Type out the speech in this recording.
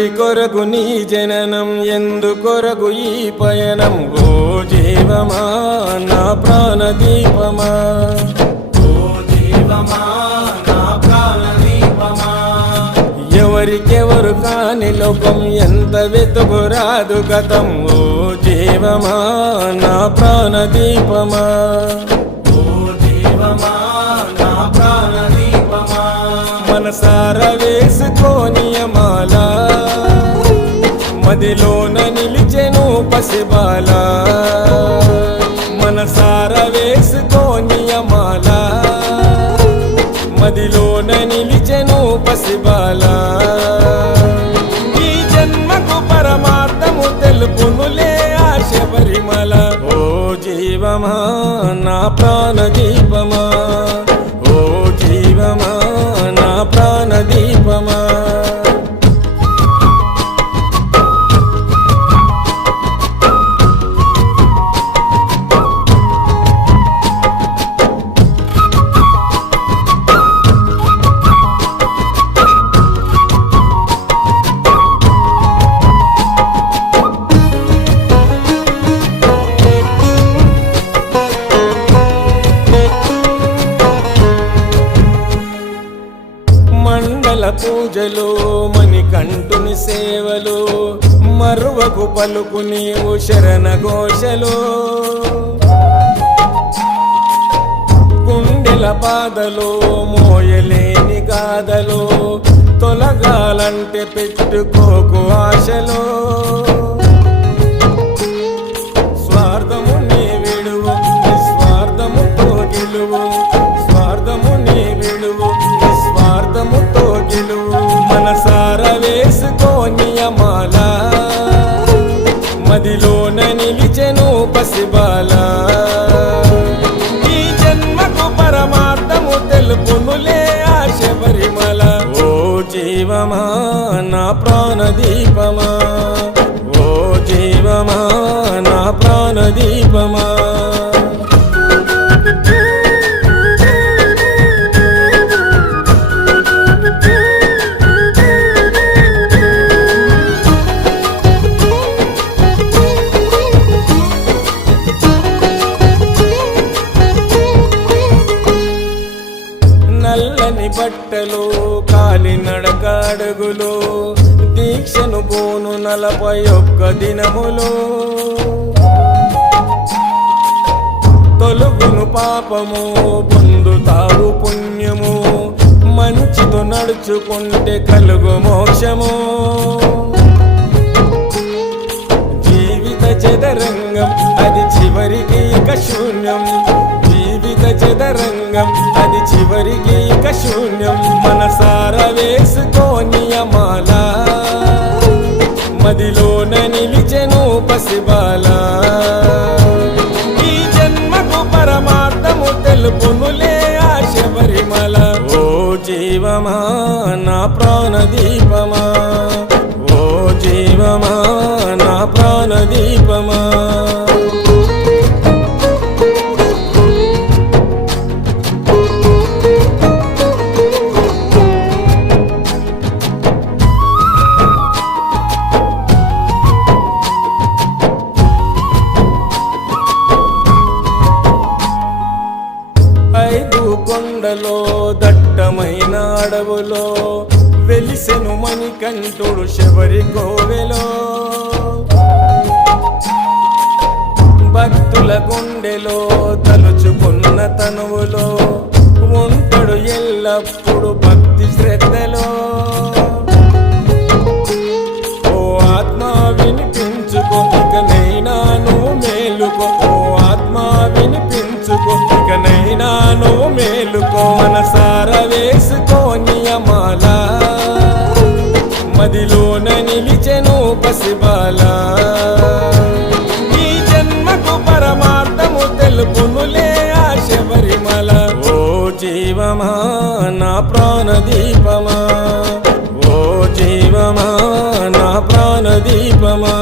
ఎవరి కొరకు నీ జననం, ఎందు కొరకు ఈ పయనం? ఓ జీవమా నా ప్రాణదీపమా, ఓ జీవమా నా ప్రాణదీపమా. ఎవరికెవరు కాని లోకం, ఎంత వెతుకురాదు గతం. ఓ జీవమా నా ప్రాణదీపమా, ఓ జీవమా నా ప్రాణదీపమా. మనసార వేసుకోని మాల, మదిలోన నిలిచెను పసిబాల. మనసార వేసుకోని మాల, మదిలోన నిలిచెను పసిబాల. ఈ జన్మకు పరమార్థము తెలుపునులే ఆశ పరిమళ. ఓ జీవమా నా ప్రాణదీపమా, ఓ జీవమా నా ప్రాణదీపమా. మండల పూజలు, మణికంఠుని సేవలు, మరువకు పలుకు నీవు శరణ ఘోషలు. గుండెల బాధలు, మోయలేని గాథలు, తొలగాలంటే పెట్టుకోకు ఆశలు. స్వార్థము నీ విడువు, నిస్వార్థముతో గెలువు. స్వార్థము నీ విడువు, నిస్వార్థముతో గెలువు. మనసార వేసుకోని మాల, మదిలోన నిలిచెను పసిబాల. ఈ జన్మకు పరమార్థము తెలుపునులే ఆశ పరిమళ. ఓ జీవమా నా ప్రాణదీపమా, ఓ జీవమా నా ప్రాణదీపమా. నల్లని బట్టలు, కాలినడక అడుగులు, దీక్షను పోను 41 దినములు. తొలుగును పాపము, పొందుతావు పుణ్యము. మంచితో నడుచుకుంటే కలుగు మోక్షము. జీవిత చదరంగం అది చివరికి ఇక శూన్యం. జీవిత చదరంగం అది చివరికి ఇక శూన్యం. మనసార వేసుకోని మాల, మదిలోన నిలిచెను పసిబాల. ఈ జన్మకు పరమార్థము తెలుపునులే ఆశ పరిమళ. ఓ జీవమా నా ప్రాణదీపమా, ఓ జీవమా నా ప్రాణదీపమా. కొండలో, దట్టమైన అడవులో వెలిసెను మణికంఠుడు శబరి కోవెలో. భక్తుల గుండెలో, తలుచుకున్న తనువులో ఉంటాడు ఎల్లప్పుడు భక్తి శ్రద్ధలో. ఓ ఆత్మ వినిపించుకో, ఇకనైనా నువ్వు మేలుకో. ఓ ఆత్మ వినిపించుకో, ఇకనైనా నువ్వు మేలుకో. మనసార వేసుకోని మాల, మదిలోన నిలిచెను పసిబాల. ఈ జన్మకు పరమార్థము తెలుపునులే ఆశ పరిమళ. ఓ జీవమా నా ప్రాణదీపమా, ఓ జీవమా నా ప్రాణదీపమా.